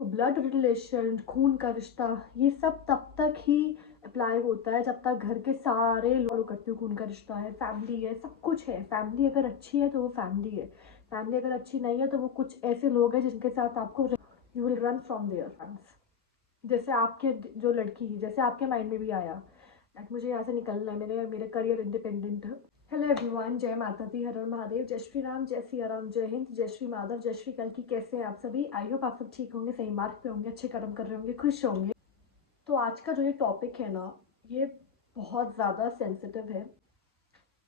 Blood relation, खून का रिश्ता, ये सब तब तक ही अप्लाई होता है जब तक घर के सारे लोग करते हो। खून का रिश्ता है, फैमिली है, सब कुछ है। फैमिली अगर अच्छी है तो वो फैमिली है, फैमिली अगर अच्छी नहीं है तो वो कुछ ऐसे लोग हैं जिनके साथ आपको you will run from their friends. जैसे आपके जो लड़की है, जैसे आपके माइंड में भी आया दैट मुझे यहाँ से निकलना है, मेरे मेरे करियर इंडिपेंडेंट है। हेलो एवरीवन, जय माता दी, हर हर महादेव, जय श्री राम, जय सिया राम, जय हिंद, जय श्री माधव, जय श्री कल की। कैसे हैं आप सभी? आई होप आप सब ठीक होंगे, सही मार्ग पे होंगे, अच्छे कर्म कर रहे होंगे, खुश होंगे। तो आज का जो ये टॉपिक है ना, ये बहुत ज़्यादा सेंसिटिव है।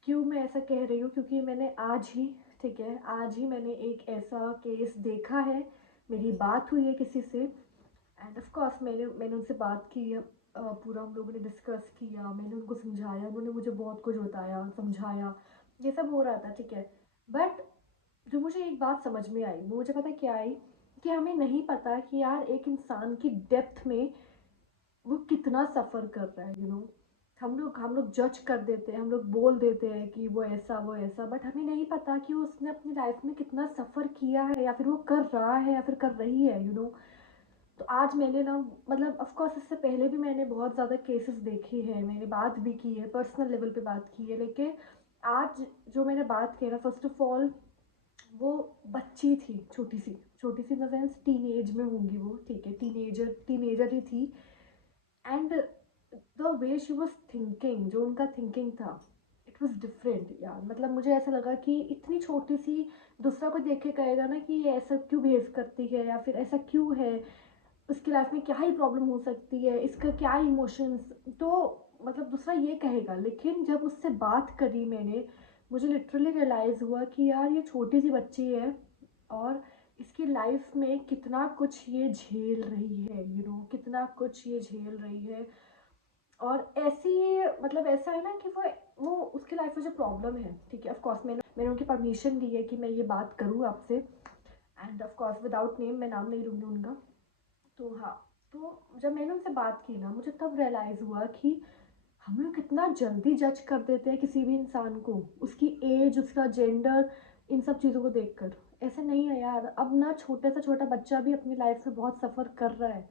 क्यों मैं ऐसा कह रही हूँ? क्योंकि मैंने आज ही, ठीक है, आज ही मैंने एक ऐसा केस देखा है। मेरी बात हुई है किसी से एंड ऑफ कोर्स मैंने उनसे बात की है। पूरा हम लोगों ने डिस्कस किया, मैंने उनको समझाया, उन्होंने मुझे बहुत कुछ बताया, समझाया, ये सब हो रहा था, ठीक है। बट जो मुझे एक बात समझ में आई, वो मुझे पता क्या आई, कि हमें नहीं पता कि यार एक इंसान की डेप्थ में वो कितना सफ़र कर रहा है, हम लोग जज कर देते हैं, हम लोग बोल देते हैं कि वो ऐसा, बट हमें नहीं पता कि उसने अपनी लाइफ में कितना सफ़र किया है, या फिर वो कर रहा है, या फिर कर रही है। तो आज मैंने ना, मतलब ऑफ कोर्स इससे पहले भी मैंने बहुत ज़्यादा केसेस देखे हैं, मैंने बात भी की है, पर्सनल लेवल पे बात की है, लेकिन आज जो मैंने बात की ना, फर्स्ट ऑफ ऑल वो बच्ची थी, छोटी सी in the sense teenage में होंगी वो, ठीक है, टीनेजर ही थी। And the way she was thinking, जो उनका थिंकिंग था, इट वॉज डिफरेंट यार। मतलब मुझे ऐसा लगा कि इतनी छोटी सी, दूसरा को देख के कहेगा ना कि ये ऐसा क्यों बिहेव करती है, या फिर ऐसा क्यों है, उसकी लाइफ में क्या ही प्रॉब्लम हो सकती है, इसका क्या इमोशंस, तो मतलब दूसरा ये कहेगा। लेकिन जब उससे बात करी मैंने, मुझे लिटरली रियलाइज़ हुआ कि यार ये छोटी सी बच्ची है, और इसकी लाइफ में कितना कुछ ये झेल रही है, कितना कुछ ये झेल रही है। और ऐसी, मतलब ऐसा है ना कि वो उसकी लाइफ में जो प्रॉब्लम है, ठीक है, ऑफ कोर्स मैंने उनकी परमिशन ली है कि मैं ये बात करूँ आपसे, end of course without name, मैं नाम नहीं लूँगी उनका। तो हाँ, तो जब मैंने उनसे बात की ना, मुझे तब रियलाइज़ हुआ कि हम लोग कितना जल्दी जज कर देते हैं किसी भी इंसान को, उसकी एज, उसका जेंडर, इन सब चीज़ों को देखकर। ऐसा नहीं है यार, अब ना छोटे से छोटा बच्चा भी अपनी लाइफ में बहुत सफ़र कर रहा है।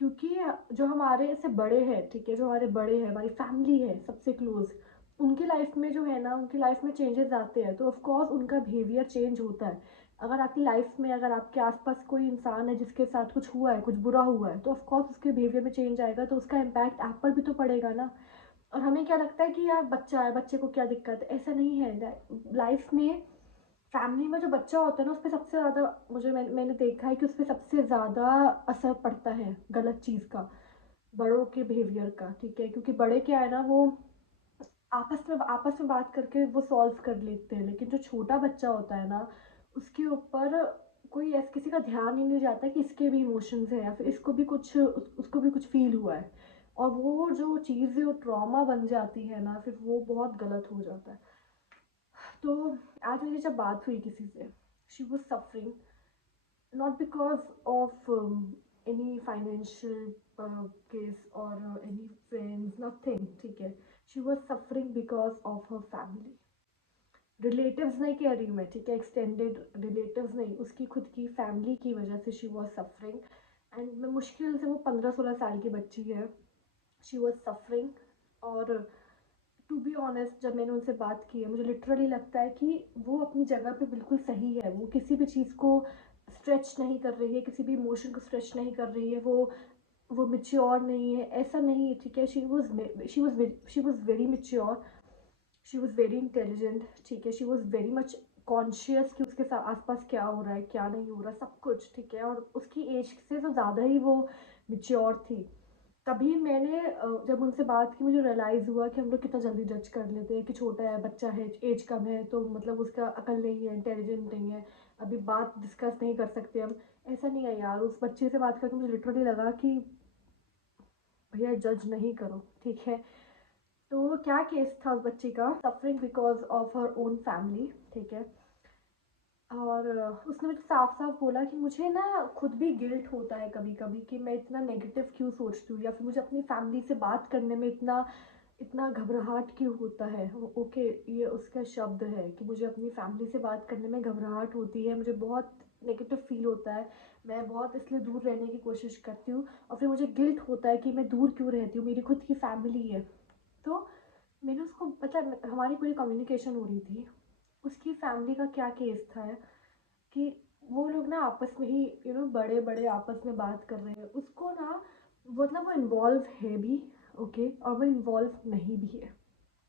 क्योंकि जो हमारे से बड़े हैं, ठीक है, जो हमारे बड़े हैं, हमारी फैमिली है सबसे क्लोज, उनकी लाइफ में जो है ना, उनकी लाइफ में चेंजेस आते हैं, तो ऑफ कोर्स उनका बिहेवियर चेंज होता है। अगर आपकी लाइफ में, अगर आपके आसपास कोई इंसान है जिसके साथ कुछ हुआ है, कुछ बुरा हुआ है, तो ऑफ कोर्स उसके बिहेवियर में चेंज आएगा, तो उसका इम्पैक्ट आप पर भी तो पड़ेगा ना। और हमें क्या लगता है कि यार बच्चा है, बच्चे को क्या दिक्कत है, ऐसा नहीं है। लाइफ में, फैमिली में जो बच्चा होता है ना, उस पर सबसे ज़्यादा, मैंने देखा है कि उस पर सबसे ज़्यादा असर पड़ता है गलत चीज़ का, बड़ों के बिहेवियर का, ठीक है। क्योंकि बड़े क्या है ना, वो आपस में बात करके वो सॉल्व कर लेते हैं, लेकिन जो छोटा बच्चा होता है ना, उसके ऊपर कोई ऐसा किसी का ध्यान ही नहीं जाता कि इसके भी इमोशंस है, या फिर उसको भी कुछ फील हुआ है, और वो जो चीज़ है वो ट्रॉमा बन जाती है ना, फिर वो बहुत गलत हो जाता है। तो आज मेरी जब बात हुई किसी से, she was suffering not because of any financial case or any friends, nothing, ठीक है। she was suffering because of her family, relatives नहीं कह रही हूँ मैं, ठीक है, एक्सटेंडेड रिलेटिव्स नहीं, उसकी खुद की फैमिली की वजह से शी वॉज सफरिंग। एंड मुश्किल से वो 15-16 साल की बच्ची है, शी वॉज सफरिंग। और टू बी ऑनेस्ट, जब मैंने उनसे बात की है, मुझे लिटरली लगता है कि वो अपनी जगह पे बिल्कुल सही है। वो किसी भी चीज़ को स्ट्रेच नहीं कर रही है, किसी भी इमोशन को स्ट्रेच नहीं कर रही है, वो मिच्योर नहीं है, ऐसा नहीं है, ठीक है। She was very mature, she was very intelligent, ठीक है। She was very much conscious कि उसके साथ आसपास क्या हो रहा है, क्या नहीं हो रहा, सब कुछ, ठीक है। और उसकी एज से तो ज़्यादा ही वो मिच्योर थी। तभी मैंने जब उनसे बात की, मुझे रियलाइज़ हुआ कि हम लोग कितना जल्दी जज कर लेते हैं कि छोटा है, बच्चा है, एज कम है, तो मतलब उसका अकल नहीं है, इंटेलिजेंट नहीं है, अभी बात डिस्कस नहीं कर सकते हम। ऐसा नहीं है यार। उस बच्चे से बात करके मुझे लिटरली लगा कि भैया जज नहीं करो, ठीक है। तो क्या केस था उस बच्ची का? Suffering because of her own family, ठीक है। और उसने मुझे साफ साफ बोला कि मुझे ना खुद भी गिल्ट होता है कभी कभी कि मैं इतना नेगेटिव क्यों सोचती हूँ, या फिर मुझे अपनी फैमिली से बात करने में इतना इतना घबराहट क्यों होता है। ओके, ये उसका शब्द है कि मुझे अपनी फैमिली से बात करने में घबराहट होती है, मुझे बहुत नेगेटिव फील होता है, मैं बहुत इसलिए दूर रहने की कोशिश करती हूँ और फिर मुझे गिल्ट होता है कि मैं दूर क्यों रहती हूँ, मेरी खुद की फैमिली है। तो मैंने उसको, मतलब हमारी पूरी कम्युनिकेशन हो रही थी, उसकी फैमिली का क्या केस था कि वो लोग ना आपस में ही बड़े बड़े आपस में बात कर रहे हैं, उसको ना मतलब वो इन्वॉल्व है भी, ओके, और वो इन्वॉल्व नहीं भी है,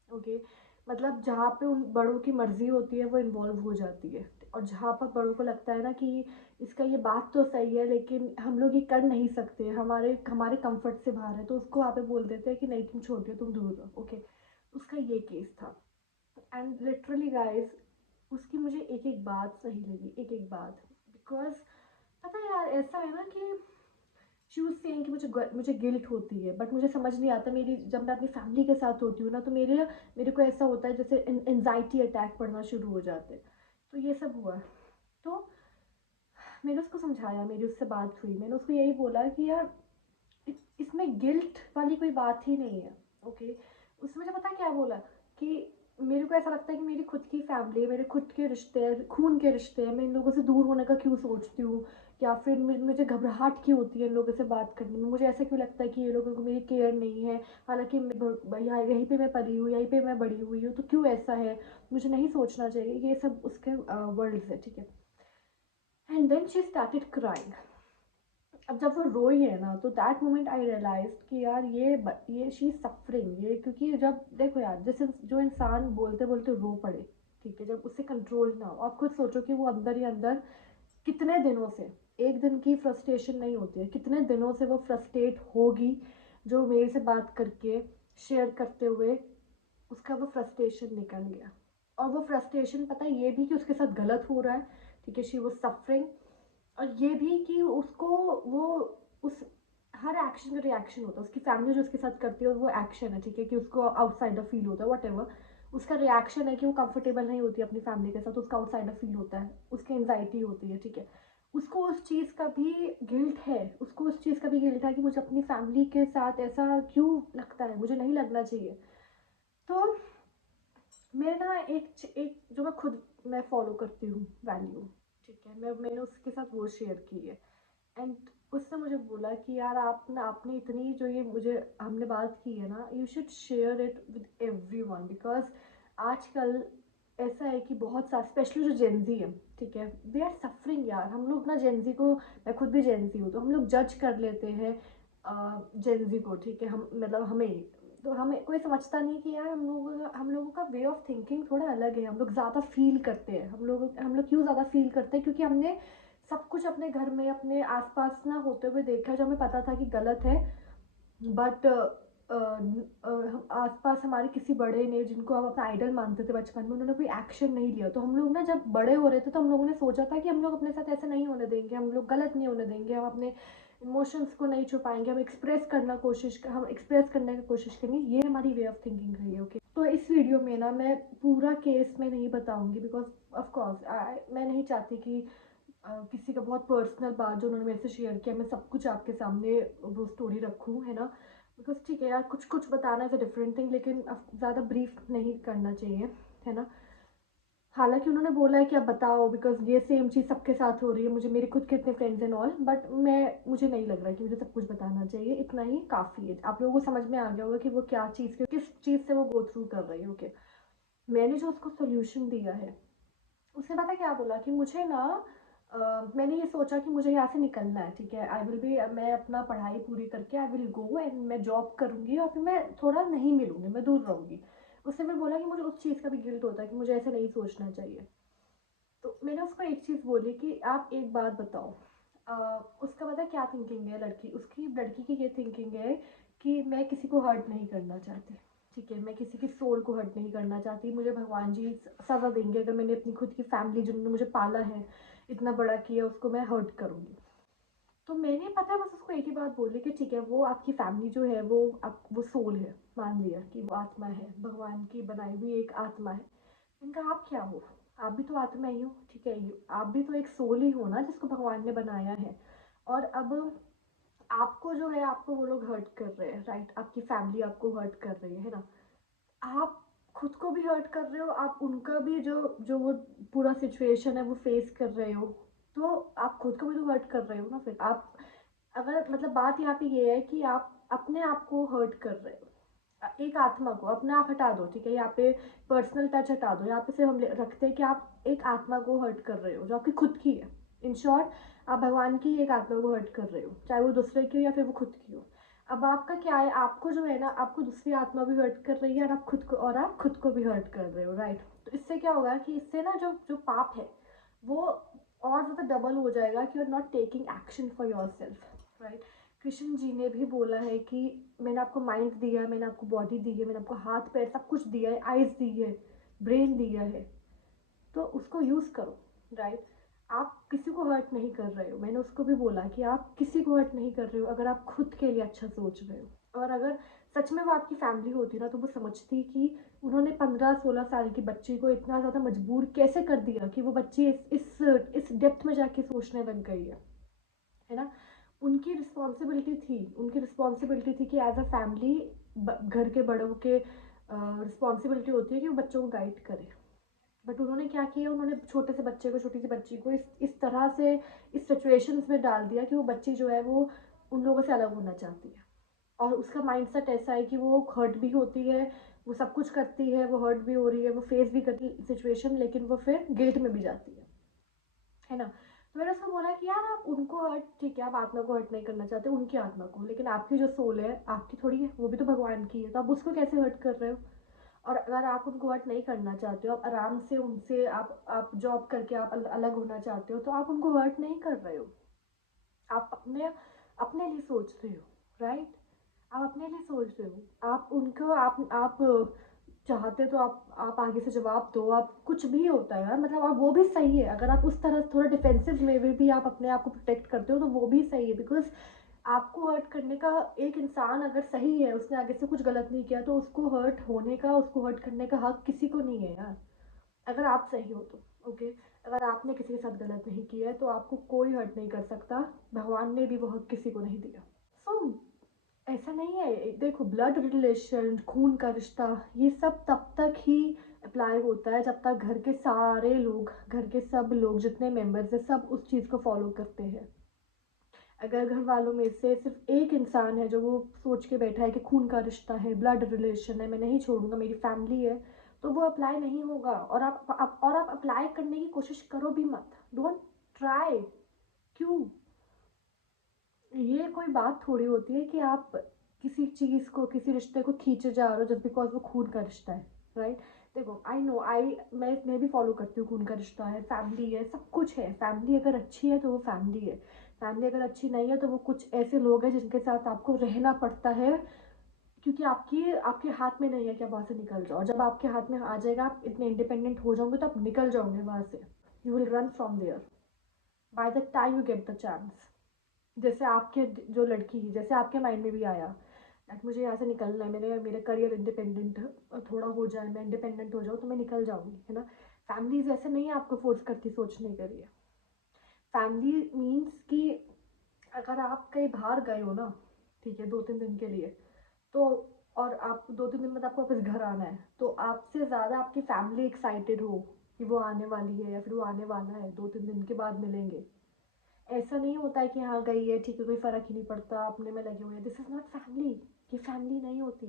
ओके। मतलब जहाँ पे उन बड़ों की मर्जी होती है वो इन्वॉल्व हो जाती है, और जहाँ पर बड़ों को लगता है ना कि इसका ये बात तो सही है लेकिन हम लोग ये कर नहीं सकते, हमारे हमारे कंफर्ट से बाहर है, तो उसको वहाँ पे बोल देते हैं कि नहीं तुम छोड़ दो, तुम दूर रहो, ओके। उसका ये केस था। एंड लिटरली गाइस, उसकी मुझे एक एक बात सही लगी, एक एक बात, बिकॉज पता है यार, ऐसा है ना कि शी वाज सेइंग कि मुझे गिल्ट होती है, बट मुझे समझ नहीं आता, मेरी जब मैं अपनी फैमिली के साथ होती हूँ ना, तो मेरे को ऐसा होता है जैसे एनजाइटी अटैक पड़ना शुरू हो जाते हैं। तो ये सब हुआ। तो मैंने उसको समझाया, मेरी उससे बात हुई, मैंने उसको यही बोला कि यार इसमें गिल्ट वाली कोई बात ही नहीं है, ओके। उसने मुझे पता है क्या बोला कि मेरे को ऐसा लगता है कि मेरी खुद की फैमिली है, मेरे खुद के रिश्ते हैं, खून के रिश्ते हैं, मैं इन लोगों से दूर होने का क्यों सोचती हूँ, या फिर मुझे घबराहट क्यों होती है इन लोगों से बात करने में, मुझे ऐसा क्यों लगता है कि ये लोगों को मेरी केयर नहीं है, हालांकि यहीं पे मैं पली हूँ, यहीं पे मैं बड़ी हुई हूँ, तो क्यों ऐसा है, मुझे नहीं सोचना चाहिए, ये सब उसके वर्ड्स है, ठीक है। And then she started crying. अब जब वो रोई है ना, तो दैट मोमेंट आई रियलाइज कि यार ये शी सफरिंग, ये क्योंकि जब देखो यार, जैसे जो इंसान बोलते बोलते रो पड़े, ठीक है, जब उससे कंट्रोल ना हो, आप खुद सोचो कि वो अंदर ही अंदर कितने दिनों से, एक दिन की फ्रस्ट्रेशन नहीं होती है, कितने दिनों से वो फ्रस्ट्रेट होगी, जो मेरे से बात करके शेयर करते हुए उसका वो फ्रस्ट्रेशन निकल गया। और वो फ्रस्ट्रेशन, पता है ये भी कि उसके साथ गलत हो रहा है, ठीक है, शी वो सफरिंग, और ये भी कि उसको वो उस हर एक्शन का रिएक्शन होता है, उसकी फैमिली जो उसके साथ करती है वो एक्शन है, ठीक है, कि उसको आउटसाइडर फील होता है, वट एवर उसका रिएक्शन है कि वो कंफर्टेबल नहीं होती अपनी फैमिली के साथ, उसका आउटसाइडर फील होता है, उसकी एंजाइटी होती है, ठीक है। उसको उस चीज़ का भी गिल्ट है, उसको उस चीज़ का भी गिल्ट है कि मुझे अपनी फैमिली के साथ ऐसा क्यों लगता है, मुझे नहीं लगना चाहिए। तो मैं ना एक जो मैं फॉलो करती हूँ वैल्यू, ठीक है, मैंने उसके साथ वो शेयर की है। एंड उसने मुझे बोला कि यार आप ना, आपने इतनी जो ये मुझे हमने बात की है ना, you should share it with everyone, because आजकल ऐसा है कि बहुत सा स्पेशली जो जेंजी है, ठीक है, दे आर सफरिंग यार। हम लोग ना जेंजी को, मैं खुद भी जेंजी हूँ, तो हम लोग जज कर लेते हैं जेंजी को, ठीक है, हम मतलब हमें, तो हमें कोई समझता नहीं कि यार हम लोगों का वे ऑफ थिंकिंग थोड़ा अलग है, हम लोग ज़्यादा फील करते हैं, हम लोग क्यों ज़्यादा फील करते हैं, क्योंकि हमने सब कुछ अपने घर में अपने आसपास ना होते हुए देखा, जो हमें पता था कि गलत है, बट आसपास हमारे किसी बड़े ने, जिनको हम अपना आइडल मानते थे बचपन में, उन्होंने कोई एक्शन नहीं लिया, तो हम लोग ना जब बड़े हो रहे थे तो हम लोगों ने सोचा था कि हम लोग अपने साथ ऐसे नहीं होने देंगे, हम लोग गलत नहीं होने देंगे, हम अपने इमोशंस को नहीं छुपाएंगे, हम एक्सप्रेस करने की कोशिश करेंगे, ये हमारी वे ऑफ थिंकिंग रही है, ओके। तो इस वीडियो में ना मैं पूरा केस में नहीं बताऊंगी, बिकॉज ऑफ कोर्स मैं नहीं चाहती कि किसी का बहुत पर्सनल बात जो उन्होंने मेरे से शेयर किया, मैं सब कुछ आपके सामने वो स्टोरी रखूँ, है ना, बिकॉज ठीक है यार, कुछ कुछ बताना इज़ अ डिफरेंट थिंग, लेकिन ज़्यादा ब्रीफ नहीं करना चाहिए, है ना। हालांकि उन्होंने बोला है कि आप बताओ, बिकॉज ये सेम चीज़ सबके साथ हो रही है, मुझे मेरे खुद के इतने फ्रेंड्स एंड ऑल, बट मुझे नहीं लग रहा कि मुझे सब कुछ बताना चाहिए, इतना ही काफ़ी है, आप लोगों को समझ में आ गया होगा कि वो क्या चीज़, किस चीज़ से वो गो थ्रू कर रही है, ओके। मैंने जो उसको सोल्यूशन दिया है, उसने पता क्या बोला कि मुझे ना मैंने ये सोचा कि मुझे यहाँ से निकलना है, ठीक है, आई विल बी, मैं अपना पढ़ाई पूरी करके आई विल गो एंड मैं जॉब करूँगी और फिर मैं थोड़ा नहीं मिलूँगी, मैं दूर रहूँगी। उसने फिर बोला कि मुझे उस चीज़ का भी गिल्ट होता है कि मुझे ऐसे नहीं सोचना चाहिए। तो मैंने उसको एक चीज़ बोली कि आप एक बात बताओ, उसका पता क्या थिंकिंग है, लड़की की ये थिंकिंग है कि मैं किसी को हर्ट नहीं करना चाहती, ठीक है, मैं किसी की सोल को हर्ट नहीं करना चाहती, मुझे भगवान जी सज़ा देंगे अगर मैंने अपनी खुद की फैमिली जिन्होंने मुझे पाला है, इतना बड़ा किया, उसको मैं हर्ट करूँगी। तो मैंने पता है बस उसको एक ही बात बोली कि ठीक है, वो आपकी फैमिली जो है वो सोल है, मान लिया कि वो आत्मा है, भगवान की बनाई हुई एक आत्मा है। मैंने कहा आप क्या हो, आप भी तो आत्मा ही हो, ठीक है, आप भी तो एक सोल ही हो ना जिसको भगवान ने बनाया है। और अब आपको जो है, आपको वो लोग हर्ट कर रहे हैं, राइट, आपकी फैमिली आपको हर्ट कर रही है ना, आप खुद को भी हर्ट कर रहे हो, आप उनका भी जो जो वो पूरा सिचुएशन है वो फेस कर रहे हो, तो आप खुद को भी तो हर्ट कर रहे हो ना। फिर आप, अगर मतलब बात यहाँ पे ये है कि आप अपने आप को हर्ट कर रहे हो, एक आत्मा को अपना आप हटा दो, ठीक है, यहाँ पे पर्सनल टच हटा दो, यहाँ पे सिर्फ हम रखते हैं कि आप एक आत्मा को हर्ट कर रहे हो जो आपकी खुद की है। इन शॉर्ट आप भगवान की एक आत्मा को हर्ट कर रहे हो, चाहे वो दूसरे की हो या फिर वो खुद की हो। अब आपका क्या है, आपको जो है ना, आपको दूसरी आत्मा भी हर्ट कर रही है और आप खुद को भी हर्ट कर रहे हो, राइट। तो इससे क्या होगा कि इससे ना जो जो पाप है वो और ज़्यादा डबल हो जाएगा कि you are not taking action for yourself, right. Krishna ji ने भी बोला है कि मैंने आपको माइंड दिया है, मैंने आपको बॉडी दी है, मैंने आपको हाथ पैर सब कुछ दिया है, आइज़ दी है, ब्रेन दिया है, तो उसको यूज़ करो, राइट। आप किसी को हर्ट नहीं कर रहे हो, मैंने उसको भी बोला कि आप किसी को हर्ट नहीं कर रहे हो अगर आप खुद के लिए अच्छा सोच रहे हो। और अगर सच में वो आपकी फैमिली होती ना तो वो समझती कि उन्होंने 15-16 साल की बच्ची को इतना ज़्यादा मजबूर कैसे कर दिया कि वो बच्ची इस डेप्थ में जाके सोचने लग गई है ना। उनकी रिस्पॉन्सिबिलिटी थी, उनकी रिस्पॉन्सिबिलिटी थी कि एज अ फैमिली घर के बड़ों के रिस्पॉन्सिबिलिटी होती है कि वो बच्चों को गाइड करे। बट उन्होंने क्या किया, उन्होंने छोटे से बच्चे को, छोटी सी बच्ची को इस तरह से इस सिचुएशंस में डाल दिया कि वो बच्ची जो है वो उन लोगों से अलग होना चाहती है। और उसका माइंडसेट ऐसा है कि वो हर्ट भी होती है, वो सब कुछ करती है, वो हर्ट भी हो रही है, वो फेस भी करती है सिचुएशन, लेकिन वो फिर गिल्ट में भी जाती है ना। तो मैंने उसको बोला कि यार आप उनको हर्ट, ठीक है, आप आत्मा को हर्ट नहीं करना चाहते, उनकी आत्मा को, लेकिन आपकी जो सोल है आपकी थोड़ी है, वो भी तो भगवान की है, तो आप उसको कैसे हर्ट कर रहे हो। और अगर आप उनको हर्ट नहीं करना चाहते हो, आप आराम से उनसे आप जॉब करके आप अलग होना चाहते हो, तो आप उनको हर्ट नहीं कर रहे हो। आप अपने अपने लिए सोच रहे हो, राइट। आप अपने लिए सोच रहे हो, आप उनको आप चाहते तो आप आगे से जवाब दो, आप कुछ भी होता है यार, मतलब आप वो भी सही है, अगर आप उस तरह थोड़ा डिफेंसिव में भी आप अपने आप को प्रोटेक्ट करते हो तो वो भी सही है। बिकॉज आपको हर्ट करने का, एक इंसान अगर सही है, उसने आगे से कुछ गलत नहीं किया, तो उसको हर्ट होने का, उसको हर्ट करने का हक किसी को नहीं है यार, अगर आप सही हो तो। ओके, अगर आपने किसी के साथ गलत नहीं किया है तो आपको कोई हर्ट नहीं कर सकता, भगवान ने भी वो हक किसी को नहीं दिया। सो ऐसा नहीं है, देखो ब्लड रिलेशन, खून का रिश्ता, ये सब तब तक ही अप्लाई होता है जब तक घर के सारे लोग, घर के सब लोग जितने मेंबर्स हैं सब उस चीज़ को फॉलो करते हैं। अगर घर वालों में से सिर्फ एक इंसान है जो वो सोच के बैठा है कि खून का रिश्ता है, ब्लड रिलेशन है, मैं नहीं छोड़ूंगा, मेरी फैमिली है, तो वो अप्लाई नहीं होगा। और आप अप्लाई करने की कोशिश करो भी मत, डोंट ट्राई। क्यों, ये कोई बात थोड़ी होती है कि आप किसी चीज़ को, किसी रिश्ते को खींचे जा रहे हो जस्ट बिकॉज वो खून का रिश्ता है, राइट। देखो आई नो, मैं भी फॉलो करती हूँ, खून का रिश्ता है, फैमिली है, सब कुछ है। फैमिली अगर अच्छी है तो वो फैमिली है, फैमिली अगर अच्छी नहीं है तो वो कुछ ऐसे लोग हैं जिनके साथ आपको रहना पड़ता है, क्योंकि आपके हाथ में नहीं है कि आप वहाँ से निकल जाओ। जब आपके हाथ में आ जाएगा, आप इतने इंडिपेंडेंट हो जाओगे तो आप निकल जाओगे वहाँ से, you will run from there by the time you get the chance. जैसे आपके जो लड़की है, जैसे आपके माइंड में भी आया दैट मुझे यहाँ से निकलना है, मेरे मेरे करियर इंडिपेंडेंट थोड़ा हो जाए, मैं इंडिपेंडेंट हो जाऊँ तो मैं निकल जाऊँगी, है ना। फैमिलीज ऐसे नहीं है आपको फोर्स करती सोचने के लिए। फैमिली मीन्स कि अगर आप कहीं बाहर गए हो ना, ठीक है, 2-3 दिन के लिए, तो और आप 2-3 दिन बाद आपको वापस घर आना है, तो आपसे ज़्यादा आपकी फैमिली एक्साइटेड हो कि वो आने वाली है या फिर वो आने वाला है, 2-3 दिन के बाद मिलेंगे। ऐसा नहीं होता है कि हाँ गई है ठीक है, कोई फ़र्क ही नहीं पड़ता, अपने में लगे हुए हैं, दिस इज़ नॉट फैमिली। ये फैमिली नहीं होती।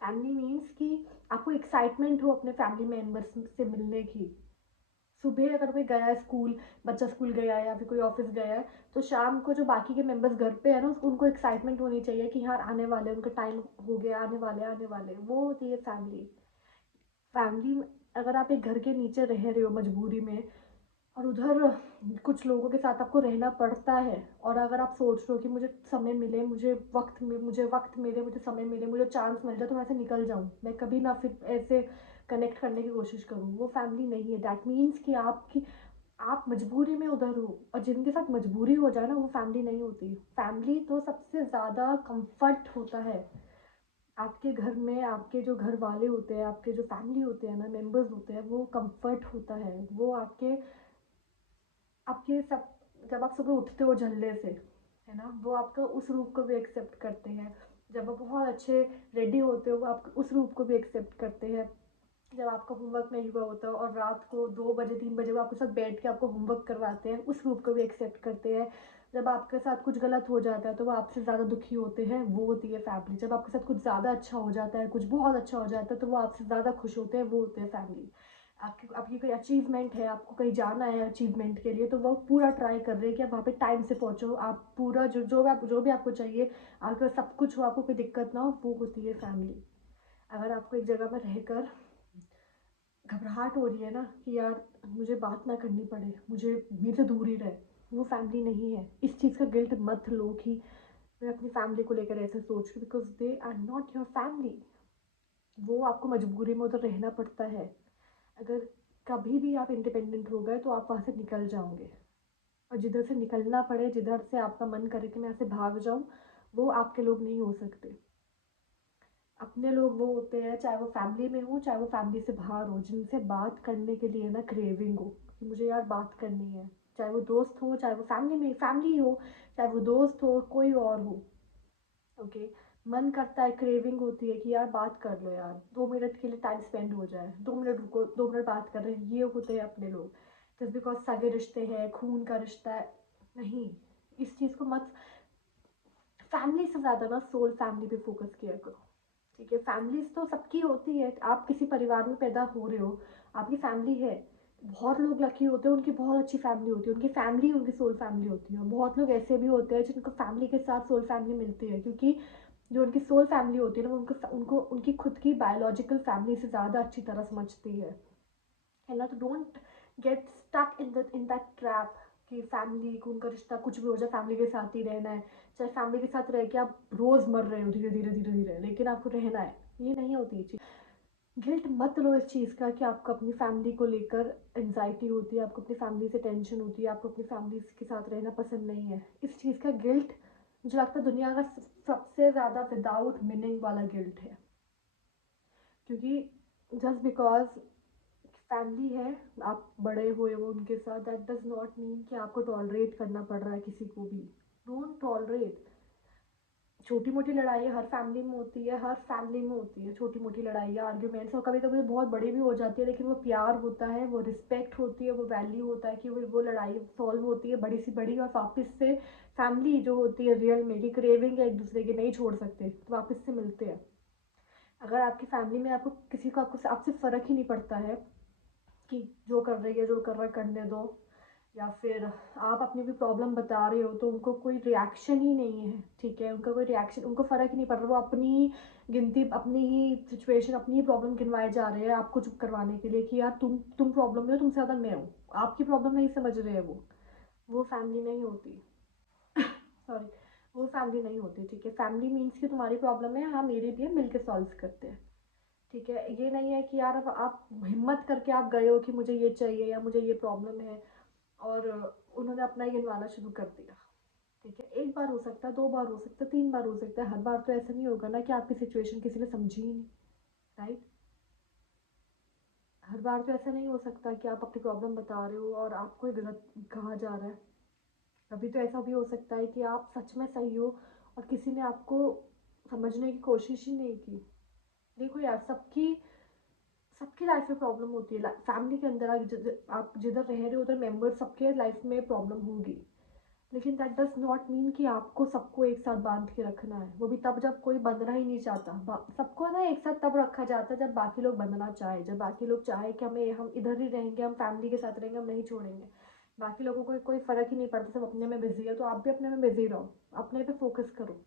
फैमिली मीन्स कि आपको एक्साइटमेंट हो अपने फैमिली मेम्बर्स से मिलने की। सुबह अगर कोई गया है स्कूल, बच्चा स्कूल गया है या फिर कोई ऑफिस गया है, तो शाम को जो बाकी के मेंबर्स घर पे है ना, उनको एक्साइटमेंट होनी चाहिए कि हाँ आने वाले, उनका टाइम हो गया, आने वाले, वो होती है फैमिली। फैमिली, अगर आप एक घर के नीचे रह रहे हो मजबूरी में, और उधर कुछ लोगों के साथ आपको रहना पड़ता है, और अगर आप सोच रहे हो कि मुझे समय मिले, मुझे वक्त मिले, मुझे समय मिले, मुझे चांस मिल जाए तो मैं ऐसे निकल जाऊँ, मैं कभी ना फिर ऐसे कनेक्ट करने की कोशिश करूँ, वो फैमिली नहीं है। दैट मीन्स कि आप मजबूरी में उधर हो, और जिनके साथ मजबूरी हो जाए ना वो फैमिली नहीं होती। फैमिली तो सबसे ज़्यादा कंफर्ट होता है आपके घर में, आपके जो घर वाले होते हैं, आपके जो फैमिली होते हैं ना, मेंबर्स होते हैं, वो कंफर्ट होता है, वो आपके आपके सब, जब आप सुबह उठते हो झल्ले से, है ना, वो आपका उस रूप को भी एक्सेप्ट करते हैं। जब आप बहुत अच्छे रेडी होते हो वो आप उस रूप को भी एक्सेप्ट करते हैं। जब आपका होमवर्क नहीं हुआ होता और रात को 2 बजे 3 बजे वो आपके साथ बैठ के आपको होमवर्क करवाते हैं, उस ग्रुप को भी एक्सेप्ट करते हैं। जब आपके साथ कुछ गलत हो जाता है तो वो आपसे ज़्यादा दुखी होते हैं, वो होती है फैमिली। जब आपके साथ कुछ ज़्यादा अच्छा हो जाता है, कुछ बहुत अच्छा हो जाता है, तो वो आपसे ज़्यादा खुश होते हैं, वो होते हैं फैमिली। आपकी कोई अचीवमेंट है, आपको कहीं जाना है अचीवमेंट के लिए, तो वो पूरा ट्राई कर रहे हैं कि आप वहाँ पे टाइम से पहुँचो, आप पूरा जो भी आपको चाहिए, आपके पास सब कुछ हो, आपको कोई दिक्कत ना हो, वो होती है फैमिली। अगर आपको एक जगह में रहकर घबराहट हो रही है ना कि यार मुझे बात ना करनी पड़े, मुझे मेरे से दूर ही रहे, वो फैमिली नहीं है। इस चीज़ का गिल्ट मत लो कि मैं अपनी फैमिली को लेकर ऐसे सोच रही हूँ, because they are not your family. वो आपको मजबूरी में उधर रहना पड़ता है। अगर कभी भी आप इंडिपेंडेंट हो गए तो आप वहाँ से निकल जाओगे, और जिधर से निकलना पड़े, जिधर से आपका मन करे कि मैं ऐसे भाग जाऊँ, वो आपके लोग नहीं हो सकते। अपने लोग वो होते हैं, चाहे वो फैमिली में हो चाहे वो फैमिली से बाहर हो, जिनसे बात करने के लिए ना क्रेविंग हो कि मुझे यार बात करनी है। चाहे वो दोस्त हो, चाहे वो फैमिली हो, चाहे वो दोस्त हो, कोई और हो। ओके, मन करता है, क्रेविंग होती है कि यार बात कर लो यार, 2 मिनट के लिए टाइम स्पेंड हो जाए, 2 मिनट रुको, 2 मिनट बात कर रहे हैं, ये होते हैं अपने लोग। जस्ट बिकॉज सगे रिश्ते हैं, खून का रिश्ता है, नहीं, इस चीज़ को मत। फैमिली से ज़्यादा ना सोल फैमिली पे फोकस किया करो। ठीक है, फैमिलीज तो सबकी होती है, आप किसी परिवार में पैदा हो रहे हो, आपकी फैमिली है। बहुत लोग लकी होते हैं, उनकी बहुत अच्छी फैमिली होती है, उनकी फैमिली उनकी सोल फैमिली होती है। बहुत लोग ऐसे भी होते हैं जिनको फैमिली के साथ सोल फैमिली मिलती है, क्योंकि जो उनकी सोल फैमिली होती है ना, वो उनको उनको उनकी खुद की बायोलॉजिकल फैमिली से ज़्यादा अच्छी तरह समझती है। ना, तो don't get stuck in that trap कि फैमिली को उनका रिश्ता कुछ भी हो जाए फैमिली के साथ ही रहना है। चाहे फैमिली के साथ रह के आप रोज़ मर रहे हो धीरे धीरे धीरे धीरे, लेकिन आपको रहना है, ये नहीं होती ये चीज़। गिल्ट मत लो इस चीज़ का कि आपको अपनी फैमिली को लेकर एनजाइटी होती है, आपको अपनी फैमिली से टेंशन होती है, आपको अपनी फैमिली के साथ रहना पसंद नहीं है। इस चीज़ का गिल्ट मुझे लगता है दुनिया का सबसे ज़्यादा विदाउट मीनिंग वाला गिल्ट है। क्योंकि जस्ट बिकॉज फैमिली है, आप बड़े हुए हो उनके साथ, दैट डज नॉट मीन कि आपको टॉलरेट करना पड़ रहा है किसी को भी। Don't tolerate. छोटी मोटी लड़ाई हर फैमिली में होती है, हर फैमिली में होती है छोटी मोटी लड़ाइयाँ, आर्ग्यूमेंट्स, और कभी कभी बहुत बड़ी भी हो जाती है, लेकिन वो प्यार होता है, वो रिस्पेक्ट होती है, वो वैल्यू होता है कि वो लड़ाई सॉल्व होती है बड़ी सी बड़ी, और वापस से फैमिली जो होती है रियल में, कि क्रेविंग है एक दूसरे की, नहीं छोड़ सकते, तो वापस से मिलते हैं। अगर आपकी फैमिली में आपको किसी को आपसे फ़र्क ही नहीं पड़ता है कि जो कर रही है जो कर रहा है करने दो, या फिर आप अपनी भी प्रॉब्लम बता रहे हो तो उनको कोई रिएक्शन ही नहीं है, ठीक है, उनका कोई रिएक्शन, उनको फ़र्क ही नहीं पड़ रहा, वो अपनी गिनती, अपनी ही सिचुएशन, अपनी ही प्रॉब्लम गिनवाए जा रहे हैं आपको चुप करवाने के लिए कि यार तुम प्रॉब्लम में हो, तुमसे ज़्यादा मैं हूँ, आपकी प्रॉब्लम नहीं समझ रहे हैं वो फैमिली नहीं होती। सॉरी, वो फैमिली नहीं होती। ठीक है, फैमिली मीन्स कि तुम्हारी प्रॉब्लम है, हाँ मेरी भी है, मिल के सॉल्व करते हैं। ठीक है, ये नहीं है कि यार अब आप हिम्मत करके आप गए हो कि मुझे ये चाहिए या मुझे ये प्रॉब्लम है, और उन्होंने अपना ही गिनवाना शुरू कर दिया। ठीक है, एक बार हो सकता है, 2 बार हो सकता है, 3 बार हो सकता है, हर बार तो ऐसा नहीं होगा ना कि आपकी सिचुएशन किसी ने समझी ही नहीं। राइट, हर बार तो ऐसा नहीं हो सकता कि आप अपनी प्रॉब्लम बता रहे हो और आपको ही गलत कहा जा रहा है। कभी तो ऐसा भी हो सकता है कि आप सच में सही हो और किसी ने आपको समझने की कोशिश ही नहीं की। देखो यार, सबकी सबकी लाइफ में प्रॉब्लम होती है, फैमिली के अंदर आप जिधर रह रहे हो उधर मेंबर्स सबके लाइफ में प्रॉब्लम होगी, लेकिन दैट डज नॉट मीन कि आपको सबको एक साथ बांध के रखना है, वो भी तब जब कोई बंधना ही नहीं चाहता। सबको ना एक साथ तब रखा जाता है जब बाकी लोग बंधना चाहे, जब बाकी लोग चाहे कि हम इधर ही रहेंगे, हम फैमिली के साथ रहेंगे, हम नहीं छोड़ेंगे। बाकी लोगों को कोई फर्क ही नहीं पड़ता, सब अपने में बिजी है, तो आप भी अपने में बिजी रहो, अपने पे फोकस करो,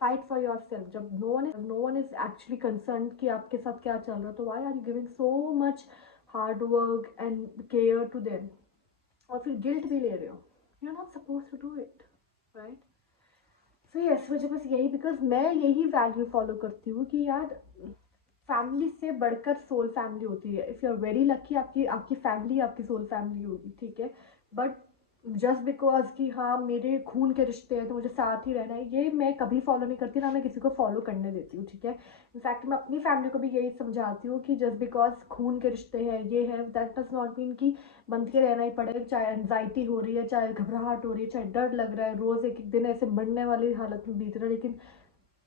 फाइट फॉर योर सेल्फ। जब no one is actually concern कि आपके साथ क्या चल रहा है, तो why are you giving so much hard work and care to them, और फिर गिल्ट भी ले रहे हो, you are not suppose to do it, right. So yes, मुझे बस यही, बिकॉज मैं यही वैल्यू फॉलो करती हूँ कि यार फैमिली से बढ़कर सोल फैमिली होती है। If you are very lucky, आपकी आपकी फैमिली आपकी सोल फैमिली होगी, ठीक है। बट जस्ट बिकॉज कि हाँ मेरे खून के रिश्ते हैं तो मुझे साथ ही रहना है, ये मैं कभी फॉलो नहीं करती, ना मैं किसी को फॉलो करने देती हूँ, ठीक है। इनफैक्ट मैं अपनी फैमिली को भी यही समझाती हूँ कि जस्ट बिकॉज खून के रिश्ते हैं, ये है, दैट डज नॉट मीन कि बंद के रहना ही पड़ेगा। चाहे एनजाइटी हो रही है, चाहे घबराहट हो रही है, चाहे डर लग रहा है, रोज़ एक एक दिन ऐसे मरने वाली हालत में बीत रहा है, लेकिन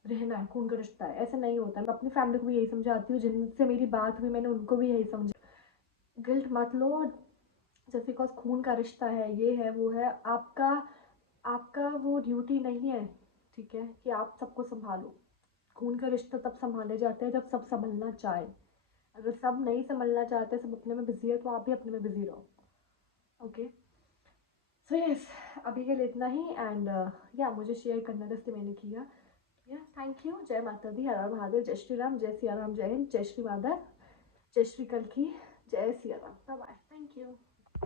रहना है, खून का रिश्ता है, ऐसा नहीं होता। मैं अपनी फैमिली को भी यही समझाती हूँ, जिनसे मेरी बात हुई मैंने उनको भी यही समझा, गिल्ट मत लो। जस्ट बिकॉज खून का रिश्ता है, ये है वो है, आपका आपका वो ड्यूटी नहीं है, ठीक है, कि आप सबको संभालो। खून का रिश्ता तब संभाले जाते हैं जब सब संभलना चाहे। अगर सब नहीं संभलना चाहते, सब अपने में बिजी है, तो आप भी अपने में बिजी रहो। ओके, सो यस, अभी के लिए इतना ही। एंड या मुझे शेयर करना था इसलिए मैंने किया। या थैंक यू। जय माता दी, हर हर महादेव, जय श्री राम, जय सिया राम, जय हिंद, जय श्री माधव, जय श्री कल की, Jai Siya Ram, bye bye, thank you.